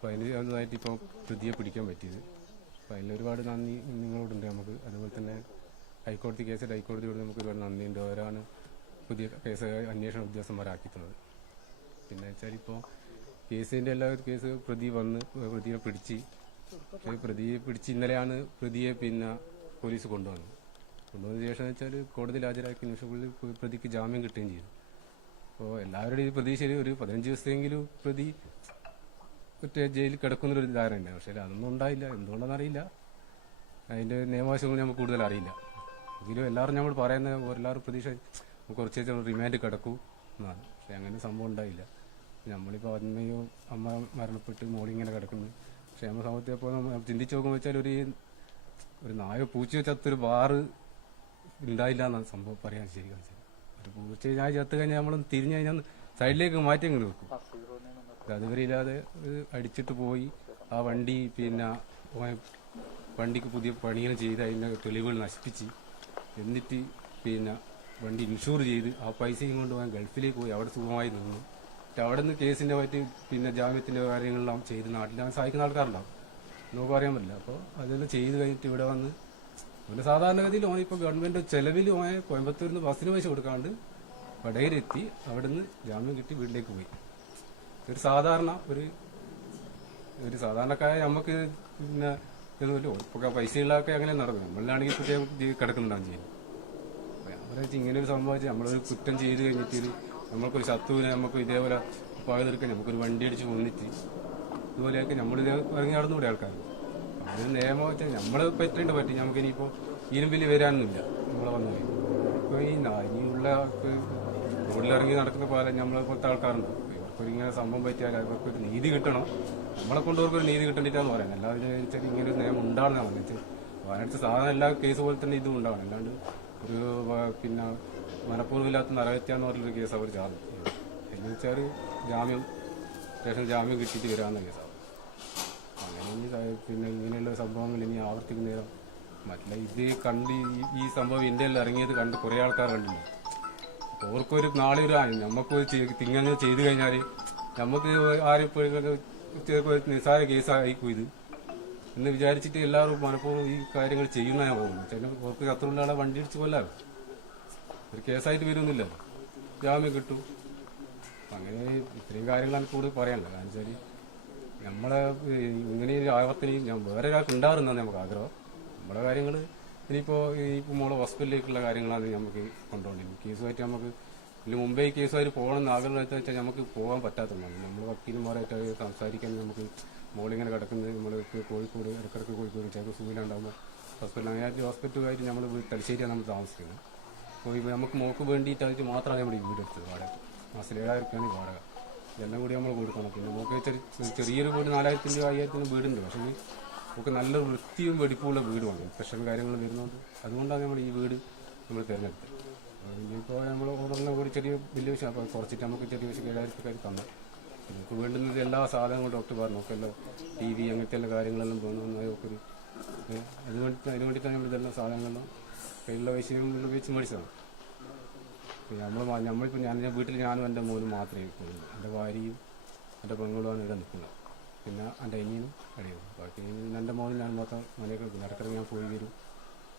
അപ്പോൾ അതിന് ചെറുതായിട്ട് ഇപ്പോൾ പ്രതിയെ പിടിക്കാൻ പറ്റിയത്. അപ്പോൾ അതിൽ ഒരുപാട് നന്ദി നിങ്ങളോടുണ്ട് നമുക്ക്. അതുപോലെ തന്നെ ഹൈക്കോടതി കേസിൽ ഹൈക്കോടതിയോട് നമുക്ക് ഒരുപാട് നന്ദിയുണ്ട്. അവരാണ് പുതിയ കേസ് അന്വേഷണ ഉദ്യോഗസ്ഥന്മാരാക്കിയിട്ടുള്ളത് പിന്നെ വെച്ചാൽ ഇപ്പോൾ കേസിന്റെ എല്ലാ കേസ് പ്രതി വന്ന് പ്രതിയെ പിടിച്ച് പ്രതിയെ പിടിച്ച് ഇന്നലെയാണ് പ്രതിയെ പിന്നെ പോലീസ് കൊണ്ടുവന്നത്. കൊണ്ടുവന്ന ശേഷം വെച്ചാൽ കോടതിയിൽ ഹാജരാക്കിയ നിമിഷങ്ങളിൽ പ്രതിക്ക് ജാമ്യം കിട്ടുകയും ചെയ്തു. അപ്പോൾ എല്ലാവരുടെയും പ്രതീക്ഷയിൽ ഒരു പതിനഞ്ച് ദിവസത്തെങ്കിലും പ്രതി മറ്റേ ജയിലിൽ കിടക്കുന്നൊരു ധാരണയുണ്ട് പക്ഷേ അതൊന്നും ഉണ്ടായില്ല. എന്തുകൊണ്ടെന്ന് അറിയില്ല. അതിന്റെ നിയമവശങ്ങൾ നമുക്ക് കൂടുതൽ അറിയില്ല. എങ്കിലും എല്ലാവരും നമ്മൾ പറയുന്ന എല്ലാവരും പ്രതീക്ഷ കുറച്ച് റിമാൻഡ് കിടക്കൂ എന്നാണ്. പക്ഷേ അങ്ങനെ സംഭവം ഉണ്ടായില്ല. നമ്മളിപ്പോൾ അമ്മയോ അമ്മ മരണപ്പെട്ട് മോളിങ്ങനെ കിടക്കുന്നു. പക്ഷേ നമ്മൾ സമയത്ത് ഇപ്പോൾ നമ്മൾ ചിന്തിച്ച് നോക്കുമ്പോൾ വെച്ചാൽ ഒരു ഒരു നായോ പൂച്ചയോ ചത്തൊരു ബാറ് ഉണ്ടായില്ല എന്നാണ് സംഭവം പറയാൻ ശരിക്കും. ഒരു പൂച്ച ഞാൻ ചത്ത് കഴിഞ്ഞാൽ നമ്മൾ തിരിഞ്ഞു കഴിഞ്ഞാൽ സൈഡിലേക്ക് മാറ്റി അങ്ങോട്ട് വെക്കും അതുവരെ ഇല്ലാതെ ഇത് അടിച്ചിട്ട് പോയി ആ വണ്ടി പിന്നെ വണ്ടിക്ക് പുതിയ പണികൾ ചെയ്ത് അതിന്റെ തെളിവുകൾ നശിപ്പിച്ച് എന്നിട്ട് പിന്നെ വണ്ടി ഇൻഷൂർ ചെയ്ത് ആ പൈസയും കൊണ്ട് പോകാൻ ഗൾഫിലേക്ക് പോയി. അവിടെ സുഖമായി നിന്നു. എന്നിട്ട് അവിടെ നിന്ന് കേസിന്റെ പറ്റി പിന്നെ ജാമ്യത്തിന്റെ കാര്യങ്ങളെല്ലാം ചെയ്ത് നാട്ടിൽ അവൻ സഹായിക്കുന്ന ആൾക്കാരുണ്ടാവും. നമുക്ക് പറയാൻ പറ്റില്ല. അപ്പോൾ അതെല്ലാം ചെയ്ത് കഴിഞ്ഞിട്ട് ഇവിടെ വന്ന് പിന്നെ സാധാരണഗതിയിൽ ഓനിപ്പോൾ ഗവൺമെന്റ് ചെലവിൽ ഓനെ കോയമ്പത്തൂരിൽ നിന്ന് ബസ്സിന് പൈസ കൊടുക്കാണ്ട് വടകരെത്തി നിന്ന് ജാമ്യം കിട്ടി വീട്ടിലേക്ക് പോയി. ഒരു സാധാരണ ഒരു ഒരു സാധാരണക്കായ നമുക്ക് പിന്നെ ഇതുമല്ലോ ഇപ്പൊ പൈസയുള്ളതൊക്കെ അങ്ങനെ നടക്കും. നമ്മളിലാണെങ്കിൽ പുതിയ കിടക്കുന്നുണ്ടാവും ചെയ്യും. അവരെ ഇങ്ങനെ ഒരു സംഭവിച്ച് നമ്മളൊരു കുറ്റം ചെയ്ത് കഴിഞ്ഞിട്ട് ഒരു നമ്മൾക്കൊരു ശത്രുവിനെ നമുക്ക് ഇതേപോലെ പകതെടുക്കാൻ നമുക്കൊരു വണ്ടി അടിച്ച് കൊന്നിട്ട് ഇതുപോലെയൊക്കെ നമ്മൾ ഇറങ്ങി നടന്നുകൂടെ ആൾക്കാർ അതൊരു നിയമം വെച്ചാൽ നമ്മളെ പറ്റേണ്ട പറ്റി? നമുക്ക് ഇനിയിപ്പോൾ ഇരുമ്പിൽ വരാനൊന്നുമില്ല. നമ്മളെ വന്നു ഇപ്പൊ ഈ ഇനിയുള്ള റോഡിലിറങ്ങി നടക്കുന്ന പോലെ നമ്മളെ പോലത്തെ ആൾക്കാരുണ്ട്. ഇവർക്കൊരു ഇങ്ങനെ സംഭവം പറ്റിയാൽ അവർക്കൊരു നീതി കിട്ടണം. നമ്മളെ കൊണ്ടവർക്കൊരു നീതി കിട്ടേണ്ടിട്ടാന്ന് പറയാൻ അല്ലാതെ വെച്ചാൽ ഇങ്ങനെ ഒരു നിയമം ഉണ്ടാവണം വെച്ചാൽ വയനാട്ടിൽ സാധാരണ എല്ലാ കേസ് പോലെ തന്നെ ഇതും ഉണ്ടാവണം. അല്ലാണ്ട് ഒരു പിന്നെ മനഃപൂർവമില്ലാത്ത നരഹത്യാന്ന് പറഞ്ഞൊരു കേസ് അവർ ചാർജ് എന്ന് വെച്ചാൽ ജാമ്യം സ്റ്റേഷൻ ജാമ്യം കിട്ടിയിട്ട് വരാവുന്ന കേസാണ് അങ്ങനെ പിന്നെ ഇങ്ങനെയുള്ള സംഭവങ്ങൾ ഇനി ആവർത്തിക്കുന്ന നേരം മറ്റുള്ള ഇത് കണ്ട് ഈ- സംഭവം ഇന്ത്യയിൽ ഇറങ്ങിയത് കണ്ട് കുറേ ആൾക്കാർ കണ്ടിട്ടുണ്ട്. അവർക്കൊരു നാളെ ഒരു നമുക്ക് തിങ്ങനെ ചെയ്തു കഴിഞ്ഞാൽ നമുക്ക് ആരും ഇപ്പോൾ ഇങ്ങനെ ചിലപ്പോൾ ഒരു നിസ്സാര കേസായിക്കും ഇത് എന്ന് വിചാരിച്ചിട്ട് എല്ലാവരും മനഃപൂർവം ഈ കാര്യങ്ങൾ ചെയ്യുന്നതാണ് പോകുന്നത്. ചില ഓർക്ക് അത്രയുള്ള ആളെ വണ്ടി അടിച്ച് കൊല്ലാറ് ഒരു കേസായിട്ട് വരുന്നില്ല. ജാമ്യം കിട്ടും. അങ്ങനെ ഇത്രയും കാര്യങ്ങളാണ് കൂടുതൽ പറയാനുള്ളത് കാരണം വെച്ചാൽ നമ്മളെ ഇങ്ങനെ ഒരു ആവർത്തനം വേറെ ഒരാൾക്ക് ഉണ്ടാകുന്നതാണ് നമുക്ക് ആഗ്രഹം. നമ്മളെ കാര്യങ്ങൾ ഇനിയിപ്പോൾ ഇപ്പോൾ മോളെ ഹോസ്പിറ്റലിലേക്കുള്ള കാര്യങ്ങളാണ് നമുക്ക് കൊണ്ടുപോകേണ്ടത്. കേസുമായിട്ട് നമുക്ക് ഇതിന് മുമ്പേ കേസ് കേസുമായിട്ട് പോകണമെന്ന് ആഗ്രഹം വെച്ചാൽ വെച്ചാൽ നമുക്ക് പോകാൻ പറ്റാത്തതാണ് നമ്മൾ വക്കീലുമാരായിട്ട് സംസാരിക്കാൻ നമുക്ക് മോളിങ്ങനെ കിടക്കുന്നത് നമ്മൾ കോഴിക്കോട് ഇടക്കിടക്ക് കോഴിക്കോട് ചിലപ്പോൾ സുഖമില്ലാണ്ടാകുമ്പോൾ ഹോസ്പിറ്റൽ അങ്ങനെ ഹോസ്പിറ്റലുമായിട്ട് നമ്മൾ തലശ്ശേരിയാണ് നമ്മൾ താമസിക്കുന്നത്. അപ്പോൾ ഇപ്പോൾ നമുക്ക് മോക്ക് വേണ്ടിയിട്ടായിട്ട് മാത്രമാണ് നമ്മൾ ഈ വീട് എടുത്തത് വാടക. മാസത്തിൽ ഏഴായിരം രൂപയാണ് വാടക. ഇതെല്ലാം കൂടി നമ്മൾ കൊടുക്കണം. പിന്നെ മോക്ക് ചെറിയ ചെറിയൊരു വീട് നാലായിരത്തിന്റെ അയ്യായിരത്തിന്റെ വീടുണ്ട്. പക്ഷേ നമുക്ക് നല്ല വൃത്തിയും വെടിപ്പുമുള്ള വീടുമുണ്ട്. ഇൻഫെക്ഷൻ കാര്യങ്ങൾ വരുന്നുണ്ട്. അതുകൊണ്ടാണ് നമ്മൾ ഈ വീട് നമ്മൾ തിരഞ്ഞെടുത്തത്. ഇനിയിപ്പോൾ നമ്മൾ ഓർഡറിന് കൂടി ചെറിയ വലിയ വിഷയം അപ്പോൾ കുറച്ചിട്ട് നമുക്ക് ചെറിയ വിഷയം ഏഴായിരത്തി തന്നു. നമുക്ക് വേണ്ടുന്നത് എല്ലാ സാധനങ്ങളും ഡോക്ടർ പറഞ്ഞു. നോക്കല്ലോ ടി വി അങ്ങനത്തെ എല്ലാ കാര്യങ്ങളെല്ലാം വേണമെന്ന് ഒക്കെ ഒരു അതുകൊണ്ട് തന്നെ ഇവിടെ എല്ലാ സാധനങ്ങളും കയ്യിലുള്ള പൈസയും ഉപയോഗിച്ച് മേടിച്ചതാണ്. നമ്മൾ നമ്മളിപ്പോൾ ഞാൻ വീട്ടിൽ ഞാനും എന്റെ മോനും മാത്രമേ ഉള്ളൂ എന്റെ ഭാര്യയും എന്റെ പെങ്ങളുമാണ് ഇവിടെ നിൽക്കുന്നത്. പിന്നെ എന്റെ അനിയനും കഴിയും ബാക്കി എന്റെ മോനിലാണ് മൊത്തം മനയൊക്കെ നടക്കണം ഞാൻ പോയി വരും.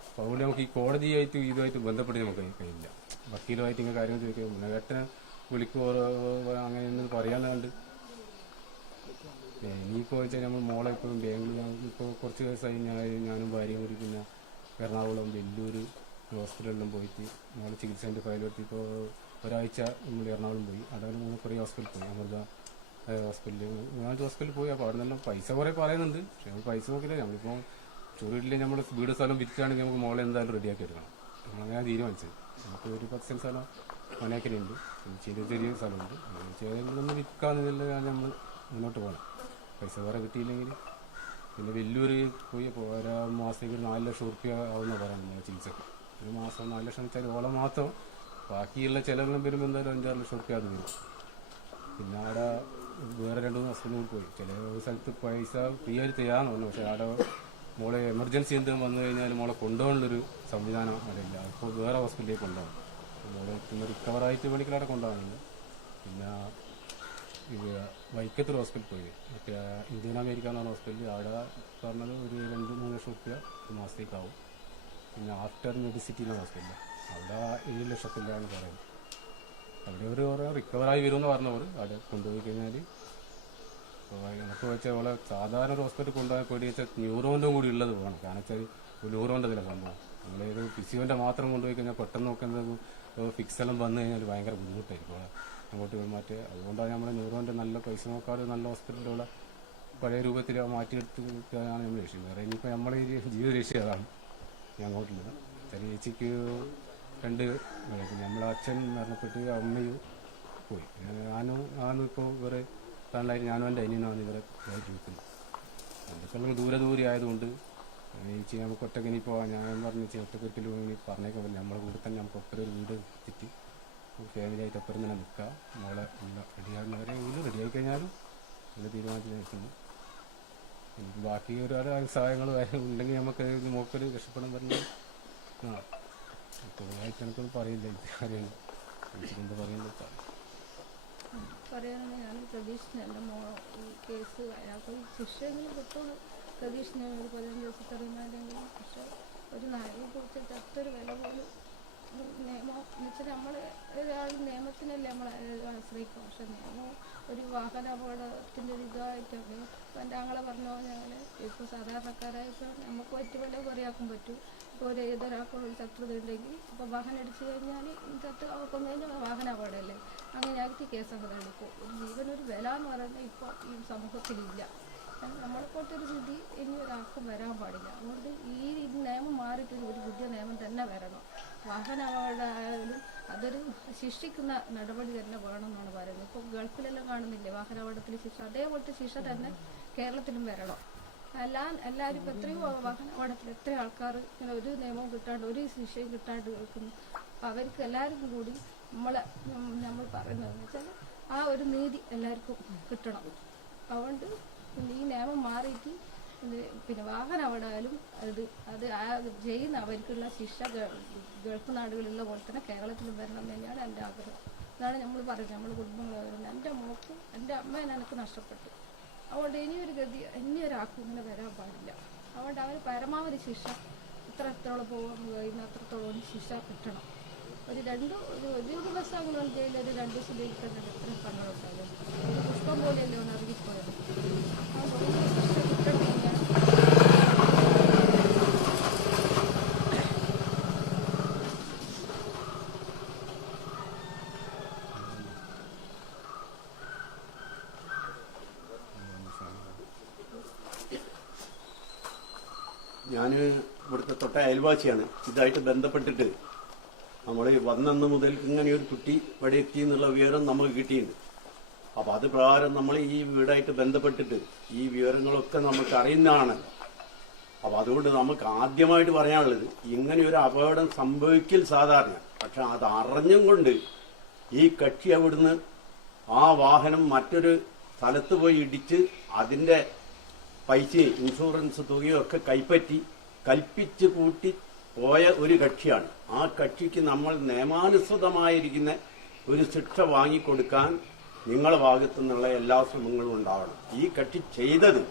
അപ്പോൾ അതുകൊണ്ട് നമുക്ക് ഈ കോടതിയായിട്ട് ഇതുമായിട്ട് ബന്ധപ്പെട്ട് നമുക്ക് കഴിയില്ല വക്കീലുമായിട്ട് ഇങ്ങനെ കാര്യങ്ങൾ ചോദിക്കും മുന്നേറ്റനെ വിളിക്കുമോ അങ്ങനെയൊന്നും പറയാനുണ്ട് ഇനിയിപ്പോൾ വെച്ചാൽ നമ്മൾ മോളെ ഇപ്പോഴും ബാംഗ്ലൂർ ഇപ്പോൾ കുറച്ച് ദിവസമായി ഞാൻ ഞാനും ഭാര്യയും കൂടി പിന്നെ എറണാകുളം വെല്ലൂർ ഹോസ്പിറ്റലിലും പോയിട്ട് മോളെ ചികിത്സേന്റെ ഫയൽ ഇപ്പോൾ ഒരാഴ്ച നമ്മൾ എറണാകുളം പോയി. അതാണ് നമ്മൾ കുറേ ഹോസ്പിറ്റലിൽ പോയി. അമൃത ഹോസ്പിറ്റലിൽ മൂന്നാൽ ഹോസ്പിറ്റലിൽ പോയി. അപ്പോൾ അവിടെ നല്ല പൈസ കുറേ പറയുന്നുണ്ട്. പക്ഷേ നമ്മൾ പൈസ നോക്കില്ല നമ്മളിപ്പോൾ ചൂടില്ല നമ്മൾ വീട് സ്ഥലം വിറ്റാണെങ്കിൽ നമുക്ക് മോളെ എന്തായാലും റെഡിയാക്കി എടുക്കണം. നമ്മളങ്ങനെ തീരുമാനിച്ചത്. നമുക്ക് ഒരു പത്ത് സെന്റ് സ്ഥലം മനേക്കലുണ്ട് ചെറിയ ചെറിയ സ്ഥലമുണ്ട്. ചെറിയൊന്ന് വിൽക്കാന്നുള്ള നമ്മൾ മുന്നോട്ട് പോകണം പൈസ വേറെ കിട്ടിയില്ലെങ്കിൽ പിന്നെ വലിയൊരു പോയി. അപ്പോൾ ഓരോ മാസത്തേക്ക് ഒരു നാല് ലക്ഷം റുപ്യ ആവുന്ന പറയുന്നത് നമ്മളെ ചികിത്സക്ക്. ഒരു മാസം നാല് ലക്ഷം വെച്ചാൽ ഓളം മാത്രം. ബാക്കിയുള്ള ചിലവെല്ലാം വരുമ്പോൾ എന്തായാലും അഞ്ചാറ് ലക്ഷം റുപ്യ അത് വരും. പിന്നെ അവിടെ വേറെ രണ്ട് മൂന്ന് ഹോസ്പിറ്റലിൽ പോയി. ചില സ്ഥലത്ത് പൈസ ഫ്രീ ആയിട്ട് തരാന്ന് പറഞ്ഞു. പക്ഷേ അവിടെ മോളെ എമർജൻസി എന്തെങ്കിലും വന്നു കഴിഞ്ഞാൽ മോളെ കൊണ്ടുപോകാനുള്ളൊരു സംവിധാനം അവിടെ ഇല്ല അപ്പോൾ വേറെ ഹോസ്പിറ്റലിൽ കൊണ്ടുപോകും മോളെ പിന്നെ റിക്കവറായിട്ട് വേണമെങ്കിൽ അവിടെ കൊണ്ടുപോകാനുണ്ട്. പിന്നെ ഇത് വൈക്കത്തൊരു ഹോസ്പിറ്റലിൽ പോയി. മറ്റേ ഇന്ത്യൻ അമേരിക്ക എന്ന് പറഞ്ഞ ഹോസ്പിറ്റലിൽ അവിടെ പറഞ്ഞത് ഒരു രണ്ട് മൂന്ന് ലക്ഷം റുപ്യ ഒരു മാസത്തേക്കാവും. പിന്നെ ആഫ്റ്റർ മെഡിസിറ്റി എന്ന ഹോസ്പിറ്റലിൽ അവിടെ ഏഴ് ലക്ഷത്തിന്റെയാണ് പറയുന്നത് അവിടെ ഒരു റിക്കവറായി വരുമെന്ന് പറഞ്ഞവർ അവിടെ കൊണ്ടുപോയി കഴിഞ്ഞാൽ നമുക്ക് വെച്ചാൽ അവളെ സാധാരണ ഒരു ഹോസ്പിറ്റൽ കൊണ്ടുപോയ പേടി വെച്ചാൽ ന്യൂറോന്റെ കൂടി ഉള്ളത് വേണം. കാരണം വെച്ചാൽ ന്യൂറോന്റെ ഇതിലെ സംഭവം. നമ്മളേത് ഫിസിയോന്റെ മാത്രം കൊണ്ടുപോയി കഴിഞ്ഞാൽ പെട്ടെന്ന് നോക്കുന്നത് ഫിക്സ് എല്ലാം വന്നു കഴിഞ്ഞാൽ ഭയങ്കര ബുദ്ധിമുട്ടായിരിക്കും അവിടെ അങ്ങോട്ട് മാറ്റി. അതുകൊണ്ടാണ് നമ്മൾ ന്യൂറോന്റെ നല്ല പൈസ നോക്കാതെ നല്ല ഹോസ്പിറ്റലുള്ള പഴയ രൂപത്തിൽ മാറ്റിയെടുക്കാനാണ് നമ്മൾ ലക്ഷ്യം വേറെ ഇനിയിപ്പോൾ നമ്മളെ ജീവിത ലക്ഷ്യം അതാണ് ഞാൻ അങ്ങോട്ടുള്ളത്. ചേച്ചിക്ക് രണ്ട്. നമ്മളെ അച്ഛൻ മരണപ്പെട്ട് അമ്മയും പോയി. ഞാനും ഞാനും ഇപ്പോൾ ഇവരെ താണ്ടായി ഞാനും എന്റെ അനിയനാണ് ഇവരെ ജീവിക്കുന്നത് എന്തൊക്കെ ദൂരെ ദൂരെ ആയതുകൊണ്ട് ചേച്ചി നമുക്ക് ഒറ്റക്കിനി പോവാം ഞാൻ പറഞ്ഞു ചേച്ചി ഒരിക്കലും ഇനി പറഞ്ഞേക്കാൻ പറ്റില്ല. നമ്മളെ കൂടെ തന്നെ നമുക്ക് ഒപ്പം ഒരു വീട് കിട്ടി ഫാമിലി ആയിട്ട് ഒപ്പരം തന്നെ നിൽക്കാം. മോളെ റെഡിയാകുന്നവരെ വീട് റെഡിയായി കഴിഞ്ഞാലും നല്ല തീരുമാനിച്ച് നിൽക്കുന്നു. ബാക്കി ഒരുപാട് സഹായങ്ങൾ ഉണ്ടെങ്കിൽ നമുക്ക് മോക്കൊരു രക്ഷപ്പെടാൻ പറഞ്ഞു ആ പൊതുവായിട്ട് എനിക്കൊന്നും പറയില്ല ഇത് കാര്യമാണ്. എന്താ പറയുന്നത് പറയാനാണ് ഞാൻ പ്രതീക്ഷിച്ചത് എന്റെ മോ ഈ കേസ് അയാൾക്ക് ശിക്ഷയെങ്കിലും കിട്ടുള്ളൂ പ്രതീക്ഷിച്ച ഒരു പതിനഞ്ച് ദിവസത്തെ റിമാൻഡെങ്കിലും ഒരു നായയെ കുറിച്ചിട്ട് അത്ര വില പോലും നിയമം എന്ന് വെച്ചാൽ നമ്മൾ ഒരാൾ നിയമത്തിനല്ലേ നമ്മൾ ആശ്രയിക്കും പക്ഷെ നിയമം ഒരു വാഹന അപകടത്തിന്റെ ഒരു ഇതായിട്ടൊക്കെ എന്റെ ആങ്ങളെ പറഞ്ഞ ഞങ്ങൾ ഇപ്പോൾ സാധാരണക്കാരായപ്പോൾ നമുക്ക് പറ്റുപോലെ പറയാക്കാൻ പറ്റും. ഒരു ഏതൊരാൾക്കും ഒരു ശത്രുത ഉണ്ടെങ്കിൽ ഇപ്പോൾ വാഹനം അടിച്ചു കഴിഞ്ഞാൽ ചത്ത് കൊന്നതിന് വാഹന അപകടമല്ലേ അങ്ങനെ ആയിട്ട് കേസ് അങ്ങനെ എടുക്കും ഒരു ജീവനൊരു വില എന്ന് പറയുന്നത് ഇപ്പോൾ ഈ സമൂഹത്തിലില്ല. ഒരു സ്ഥിതി ഇനി ഒരാൾക്കും വരാൻ പാടില്ല. അതുകൊണ്ട് ഈ നിയമം മാറിയിട്ട് ഒരു പുതിയ നിയമം തന്നെ വരണം. വാഹന അപകടമായാലും അതൊരു ശിക്ഷിക്കുന്ന നടപടി തന്നെ വേണം എന്നാണ് പറയുന്നത്. ഇപ്പോൾ ഗൾഫിലെല്ലാം കാണുന്നില്ലേ വാഹന അപകടത്തിൽ ശിക്ഷ? അതേപോലത്തെ ശിക്ഷ തന്നെ കേരളത്തിലും വരണം. എല്ലാ എല്ലാവരും ഇപ്പം എത്രയോ വാഹന അപകടത്തിൽ എത്രയോ ആൾക്കാർ ഇങ്ങനെ ഒരു നിയമവും കിട്ടാണ്ട് ഒരു ശിക്ഷയും കിട്ടാണ്ട് കേൾക്കുന്നു അപ്പം അവർക്ക് എല്ലാവർക്കും കൂടി നമ്മൾ നമ്മൾ പറയുന്നതെന്ന് വെച്ചാൽ ആ ഒരു നീതി എല്ലാവർക്കും കിട്ടണം. അതുകൊണ്ട് ഈ നിയമം മാറിയിട്ട് പിന്നെ വാഹനം അവിടായാലും അത് അത് ആ ചെയ്യുന്ന അവർക്കുള്ള ശിക്ഷ ഗൾഫ് നാടുകളിലുള്ള പോലെ തന്നെ കേരളത്തിലും വരണം തന്നെയാണ് എന്റെ ആഗ്രഹം. അതാണ് നമ്മൾ പറയുന്നത്. നമ്മൾ കുടുംബങ്ങൾ എന്റെ മോക്കും എന്റെ അമ്മേനെ എനിക്ക് നഷ്ടപ്പെട്ടു. അതുകൊണ്ട് ഇനിയൊരു ഗതി ഇനിയൊരാൾക്കും ഇങ്ങനെ വരാൻ പാടില്ല. അതുകൊണ്ട് അവർ പരമാവധി ശിക്ഷ ഇത്ര എത്രത്തോളം പോകാൻ കഴിയുന്ന അത്രത്തോളം ശിക്ഷ കിട്ടണം. ഒരു രണ്ട് ഒരു ഒരു ദിവസം അങ്ങനെ ജയിലിൽ ഒരു രണ്ട് ദിവസം ജയിലിൽ തന്നെ എത്ര സങ്കടം പുഷ്പം പോലെയല്ലേ ഒന്ന് ഇറങ്ങിപ്പോയത്? അതുകൊണ്ട് ഒരു ശിക്ഷ കിട്ടണമെങ്കിൽ ഞാൻ ഇവിടുത്തെ തൊട്ട അയൽവാസിയാണ്. ഇതായിട്ട് ബന്ധപ്പെട്ടിട്ട് നമ്മൾ വന്നന്ന് മുതൽ ഇങ്ങനെ ഒരു കുട്ടി ഇവിടെ എത്തി എന്നുള്ള വിവരം നമുക്ക് കിട്ടിയിട്ടുണ്ട്. അപ്പോൾ അത് പ്രകാരം നമ്മൾ ഈ വീടായിട്ട് ബന്ധപ്പെട്ടിട്ട് ഈ വിവരങ്ങളൊക്കെ നമുക്ക് അറിയുന്നതാണല്ലോ അപ്പോൾ അതുകൊണ്ട് നമുക്ക് ആദ്യമായിട്ട് പറയാനുള്ളത് ഇങ്ങനെ ഒരു അപകടം സംഭവിക്കൽ സാധാരണ. പക്ഷെ അത് അറിഞ്ഞും കൊണ്ട് ഈ കക്ഷി അവിടുന്ന് ആ വാഹനം മറ്റൊരു സ്ഥലത്ത് പോയി ഇടിച്ച് അതിന്റെ പൈസയും ഇൻഷുറൻസ് തുകയും ഒക്കെ കൈപ്പറ്റി കൽപ്പിച്ചു കൂട്ടി പോയ ഒരു കക്ഷിയാണ്. ആ കക്ഷിക്ക് നമ്മൾ നിയമാനുസൃതമായിരിക്കുന്ന ഒരു ശിക്ഷ വാങ്ങിക്കൊടുക്കാൻ നിങ്ങളുടെ ഭാഗത്തു നിന്നുള്ള എല്ലാ ശ്രമങ്ങളും ഉണ്ടാവണം. ഈ കക്ഷി ചെയ്തത്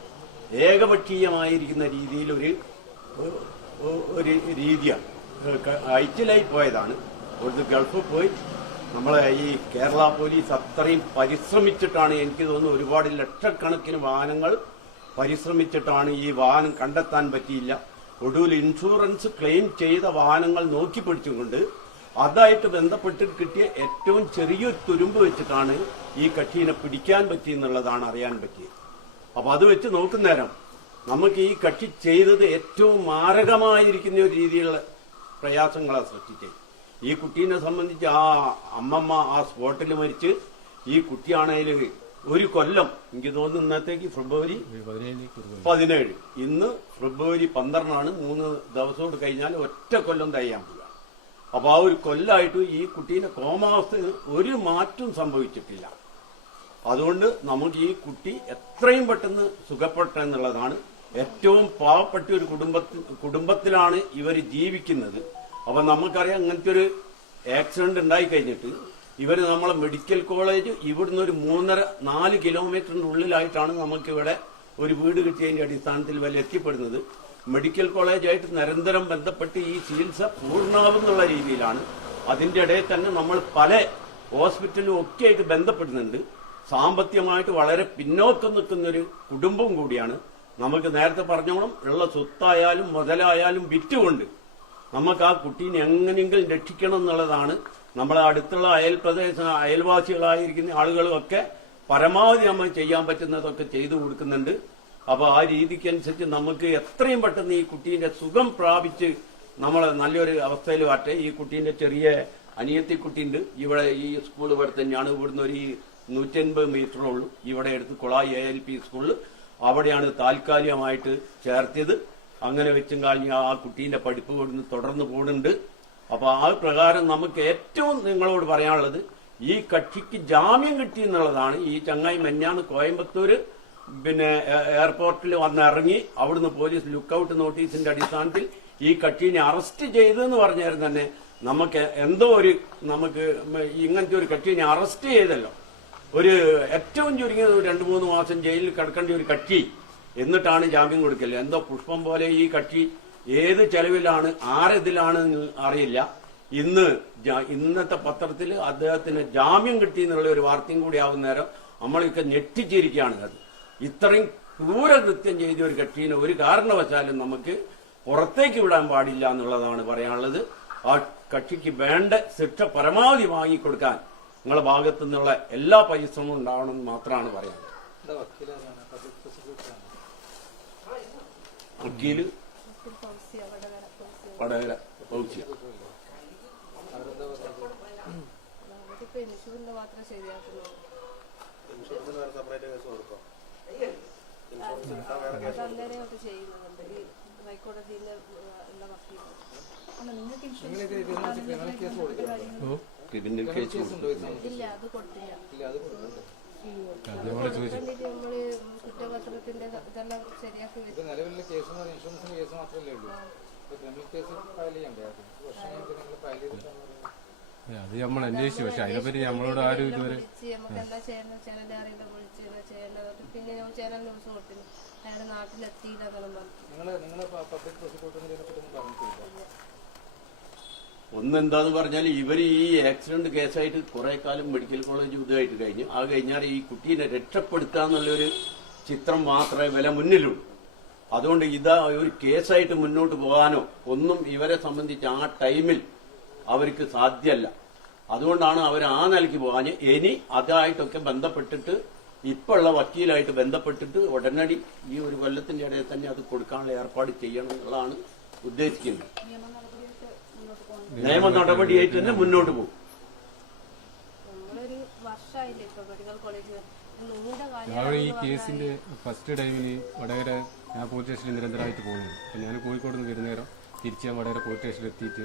ഏകപക്ഷീയമായിരിക്കുന്ന രീതിയിൽ ഒരു ഒരു രീതിയാണ്. ഐറ്റിലായി പോയതാണ്. ഒരു ഗൾഫ് പോയി നമ്മളെ ഈ കേരള പോലീസ് അത്രയും പരിശ്രമിച്ചിട്ടാണ് എനിക്ക് തോന്നുന്നു ഒരുപാട് ലക്ഷക്കണക്കിന് വാഹനങ്ങൾ പരിശ്രമിച്ചിട്ടാണ് ഈ വാഹനം കണ്ടെത്താൻ പറ്റിയില്ല. ഒടുവിൽ ഇൻഷുറൻസ് ക്ലെയിം ചെയ്ത വാഹനങ്ങൾ നോക്കി പിടിച്ചുകൊണ്ട് അതായിട്ട് ബന്ധപ്പെട്ട് കിട്ടിയ ഏറ്റവും ചെറിയൊരു തുരുമ്പ് വെച്ചിട്ടാണ് ഈ കക്ഷീനെ പിടിക്കാൻ പറ്റി എന്നുള്ളതാണ് അറിയാൻ പറ്റിയത്. അപ്പൊ അത് വെച്ച് നോക്കുന്നേരം നമുക്ക് ഈ കക്ഷി ചെയ്തത് ഏറ്റവും മാരകമായിരിക്കുന്ന ഒരു രീതിയിലുള്ള പ്രയാസങ്ങളാണ് സൃഷ്ടിച്ചത്. ഈ കുട്ടീനെ സംബന്ധിച്ച് ആ അമ്മമ്മ ആ സ്പോട്ടിൽ മരിച്ച് ഈ കുട്ടിയാണേൽ ഒരു കൊല്ലം. എനിക്ക് തോന്നുന്നു ഇന്നത്തേക്ക് ഫെബ്രുവരി പതിനേഴ്. ഇന്ന് ഫെബ്രുവരി പന്ത്രണ്ടാണ്. മൂന്ന് ദിവസോട് കഴിഞ്ഞാൽ ഒറ്റ കൊല്ലം തയ്യാൻ പോകുക അപ്പൊ ആ ഒരു കൊല്ലായിട്ട് ഈ കുട്ടീനെ കോമാവസ്ഥ ഒരു മാറ്റം സംഭവിച്ചിട്ടില്ല. അതുകൊണ്ട് നമുക്ക് ഈ കുട്ടി എത്രയും പെട്ടെന്ന് സുഖപ്പെട്ട എന്നുള്ളതാണ് ഏറ്റവും പാവപ്പെട്ട ഒരു കുടുംബത്തിൽ കുടുംബത്തിലാണ് ഇവർ ജീവിക്കുന്നത്. അപ്പൊ നമുക്കറിയാം അങ്ങനത്തെ ഒരു ആക്സിഡന്റ് ഉണ്ടായി കഴിഞ്ഞിട്ട് ഇവർ നമ്മളെ മെഡിക്കൽ കോളേജ് ഇവിടുന്ന് ഒരു മൂന്നര നാല് കിലോമീറ്ററിന് ഉള്ളിലായിട്ടാണ് നമുക്ക് ഇവിടെ ഒരു വീട് കിട്ടിയതിന്റെ അടിസ്ഥാനത്തിൽ ഇവർ എത്തിപ്പെടുന്നത്. മെഡിക്കൽ കോളേജായിട്ട് നിരന്തരം ബന്ധപ്പെട്ട് ഈ ചികിത്സ പൂർണാവുന്നുള്ള രീതിയിലാണ്. അതിന്റെ ഇടയിൽ തന്നെ നമ്മൾ പല ഹോസ്പിറ്റലും ഒക്കെ ആയിട്ട് ബന്ധപ്പെടുന്നുണ്ട്. സാമ്പത്തികമായിട്ട് വളരെ പിന്നോക്കം നിൽക്കുന്ന ഒരു കുടുംബം കൂടിയാണ്. നമുക്ക് നേരത്തെ പറഞ്ഞോളം ഉള്ള സ്വത്തായാലും മുതലായാലും വിറ്റുകൊണ്ട് നമുക്ക് ആ കുട്ടീനെ എങ്ങനെയെങ്കിലും രക്ഷിക്കണം എന്നുള്ളതാണ് നമ്മളെ അടുത്തുള്ള അയൽപ്രദേശ അയൽവാസികളായിരിക്കുന്ന ആളുകളൊക്കെ പരമാവധി നമ്മൾ ചെയ്യാൻ പറ്റുന്നതൊക്കെ ചെയ്തു കൊടുക്കുന്നുണ്ട്. അപ്പൊ ആ രീതിക്കനുസരിച്ച് നമുക്ക് എത്രയും പെട്ടെന്ന് ഈ കുട്ടീന്റെ സുഖം പ്രാപിച്ച് നമ്മൾ നല്ലൊരു അവസ്ഥയിൽ വരട്ടെ ഈ കുട്ടീന്റെ ചെറിയ അനിയത്തി കുട്ടിയുണ്ട്. ഇവിടെ ഈ സ്കൂൾ ഇവിടെ തന്നെയാണ്. ഇവിടുന്ന് ഒരു നൂറ്റൻപത് മീറ്ററുള്ളൂ ഇവിടെ എടുത്ത് കൊളായി എ എൽ പി സ്കൂളിൽ അവിടെയാണ് താൽക്കാലികമായിട്ട് ചേർത്തിയത്. അങ്ങനെ വെച്ചും കഴിഞ്ഞ് ആ കുട്ടീന്റെ പഠിപ്പ് ഇവിടുന്ന് തുടർന്ന് പോകുന്നുണ്ട് അപ്പൊ ആ പ്രകാരം നമുക്ക് ഏറ്റവും നിങ്ങളോട് പറയാനുള്ളത് ഈ കക്ഷിക്ക് ജാമ്യം കിട്ടി എന്നുള്ളതാണ്. ഈ ചങ്ങായി മെഞ്ഞാണ് കോയമ്പത്തൂര് പിന്നെ എയർപോർട്ടിൽ വന്നിറങ്ങി അവിടുന്ന് പോലീസ് ലുക്കൌട്ട് നോട്ടീസിന്റെ അടിസ്ഥാനത്തിൽ ഈ കക്ഷീനെ അറസ്റ്റ് ചെയ്തെന്ന് പറഞ്ഞാൽ തന്നെ. നമുക്ക് എന്തോ ഒരു നമുക്ക് ഇങ്ങനത്തെ ഒരു കക്ഷീനെ അറസ്റ്റ് ചെയ്തല്ലോ. ഒരു ഏറ്റവും ചുരുങ്ങിയത് രണ്ട് മൂന്ന് മാസം ജയിലിൽ കിടക്കേണ്ട ഒരു കക്ഷി എന്നിട്ടാണ് ജാമ്യം കൊടുക്കൽ. എന്തോ പുഷ്പം പോലെ ഈ കക്ഷി ഏത് ചെലവിലാണ് ആരെതിലാണ് അറിയില്ല. ഇന്ന് ഇന്നത്തെ പത്രത്തിൽ അദ്ദേഹത്തിന് ജാമ്യം കിട്ടി എന്നുള്ള ഒരു വാർത്തയും കൂടി ആവുന്ന നേരം നമ്മളൊക്കെ ഞെട്ടിച്ചിരിക്കുകയാണ് അത്. ഇത്രയും ക്രൂരകൃത്യം ചെയ്ത ഒരു കക്ഷീനെ ഒരു കാരണവശാലും നമുക്ക് പുറത്തേക്ക് വിടാൻ പാടില്ല എന്നുള്ളതാണ് പറയാനുള്ളത്. ആ കക്ഷിക്ക് വേണ്ട ശിക്ഷ പരമാവധി വാങ്ങിക്കൊടുക്കാൻ നിങ്ങളുടെ ഭാഗത്തു നിന്നുള്ള എല്ലാ പരിശ്രമവും ഉണ്ടാവണമെന്ന് മാത്രമാണ് പറയാനുള്ളത്. പബ്ലിക് വക്കീൽ വടകര. പൗച്ചിയ criminal case? ഇല്ല അത് കൊടുത്തില്ല. കുറ്റപത്രത്തിന്റെ ഇതെല്ലാം ശരിയാക്കി ഇപ്പൊ വെച്ചു കേസ് ഇൻഷുറൻസിന്റെ കേസ് മാത്രമല്ലേ ഉള്ളൂ. ഇപ്പൊ ക്രിമിനൽ കേസ് ഫയൽ ചെയ്യണ്ടേ അത് നിങ്ങൾ ഫയൽ ചെയ്തിട്ടാണ് അത് നമ്മൾ അന്വേഷിച്ചു. പക്ഷെ അതിനെപ്പറ്റി നമ്മളോട് ആരും ഇതുവരെ പിന്നെ നാട്ടിലെത്തിയില്ല നിങ്ങൾ നിങ്ങൾ പബ്ലിക് പ്രോസിക്യൂട്ടറിന് ഇതിനെപ്പറ്റി ഒന്നും പറഞ്ഞിട്ടില്ല. ഒന്നെന്താന്ന് പറഞ്ഞാൽ ഇവർ ഈ ആക്സിഡന്റ് കേസായിട്ട് കുറെ കാലം മെഡിക്കൽ കോളേജ് ഇതായിട്ട് കഴിഞ്ഞു. ആ കഴിഞ്ഞാൽ ഈ കുട്ടീനെ രക്ഷപ്പെടുത്താന്നുള്ളൊരു ചിത്രം മാത്രമേ വില മുന്നിലുള്ളൂ. അതുകൊണ്ട് ഇതാ ഒരു കേസായിട്ട് മുന്നോട്ട് പോകാനോ ഒന്നും ഇവരെ സംബന്ധിച്ച് ആ ടൈമിൽ അവർക്ക് സാധ്യമല്ല. അതുകൊണ്ടാണ് അവർ ആ നിലയ്ക്ക് പോകാൻ ഇനി അതായിട്ടൊക്കെ ബന്ധപ്പെട്ടിട്ട് ഇപ്പൊ ഉള്ള വക്കീലായിട്ട് ബന്ധപ്പെട്ടിട്ട് ഉടനടി ഈ ഒരു കൊല്ലത്തിന്റെ ഇടയിൽ തന്നെ അത് കൊടുക്കാനുള്ള ഏർപ്പാട് ചെയ്യണം എന്നുള്ളതാണ് ഉദ്ദേശിക്കുന്നത്. നിയമ നടപടിയായിട്ട് തന്നെ മുന്നോട്ട് പോകും. ഞാൻ ഈ കേസിന്റെ ഫസ്റ്റ് ടൈമിന് വടകര ഞാൻ പോലീസ് സ്റ്റേഷനിൽ നിരന്തരമായിട്ട് പോകുന്നു. അപ്പൊ ഞാൻ കോഴിക്കോട് നിന്ന് വരുന്നേരം തിരിച്ച് ഞാൻ വടകര പോലീസ് സ്റ്റേഷനിൽ എത്തിയിട്ട്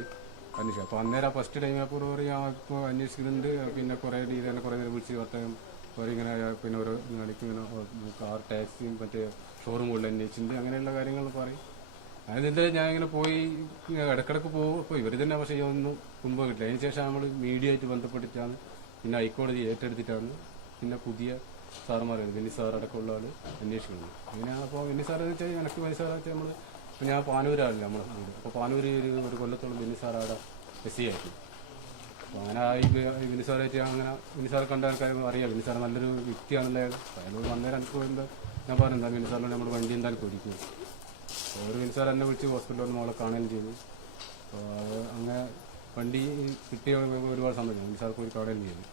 അന്വേഷിച്ചു. അപ്പൊ അന്നേരം ഫസ്റ്റ് ടൈം അപ്പോൾ ഞാൻ ഇപ്പോൾ അന്വേഷിക്കുന്നുണ്ട്. പിന്നെ കുറെ തന്നെ കുറെ നേരം വിളിച്ച് വർത്തകം കുറെ ഇങ്ങനെ പിന്നെ ഓരോ കാർ ടാക്സിയും മറ്റേ ഷോറൂമുകളിൽ അന്വേഷിച്ചിട്ടുണ്ട്. അങ്ങനെയുള്ള കാര്യങ്ങൾ പറയും. അതിന്റെ ഞാൻ ഇങ്ങനെ പോയി ഇടക്കിടക്ക് പോകും അപ്പോൾ ഇവർ തന്നെ പക്ഷേ ഒന്നും മുമ്പ് കിട്ടില്ല അതിനുശേഷം നമ്മൾ മീഡിയ ആയിട്ട് ബന്ധപ്പെട്ടിട്ടാണ് പിന്നെ ഹൈക്കോടതി ഏറ്റെടുത്തിട്ടാണ് പിന്നെ പുതിയ സാറുമാർ വെന്നി സാർ അടക്കമുള്ള ആൾ അന്വേഷിക്കുന്നത്. അങ്ങനെയാണ് അപ്പോൾ വെന്നി സാർ എന്ന് വെച്ചാൽ എനിക്ക് വെന്നി സാർ വെച്ചാൽ നമ്മൾ ഇപ്പോൾ ഞാൻ പാനൂരാണല്ലോ നമ്മൾ അപ്പോൾ പാനൂര് ഒരു ഒരു കൊല്ലത്തോളം വെന്നി സാർ അവിടെ എസ് സി ആയിരുന്നു. അപ്പോൾ അങ്ങനെ ഈ വെന്നി സാറായിട്ട് അങ്ങനെ വെന്നി സാറെ കണ്ട ആൾക്കാർ അറിയാം. വെന്നി സാർ നല്ലൊരു വ്യക്തിയാണല്ലേ അയാളോട് വന്നേരം എനിക്ക് എന്താ ഞാൻ പറഞ്ഞു എന്താ വെന്നി സാറിനോട് നമ്മുടെ വണ്ടി എന്തായാലും കൊടുക്കും ഒരു വിൻസാർ സാർ എന്നെ വിളിച്ച് ഹോസ്പിറ്റലിൽ വന്ന് മോളെ കാണുകയും ചെയ്തു. അപ്പോൾ അങ്ങനെ വണ്ടി കിട്ടിയ ഒരുപാട് വെന്നി സാർ പോയി കാണുകയും ചെയ്തു.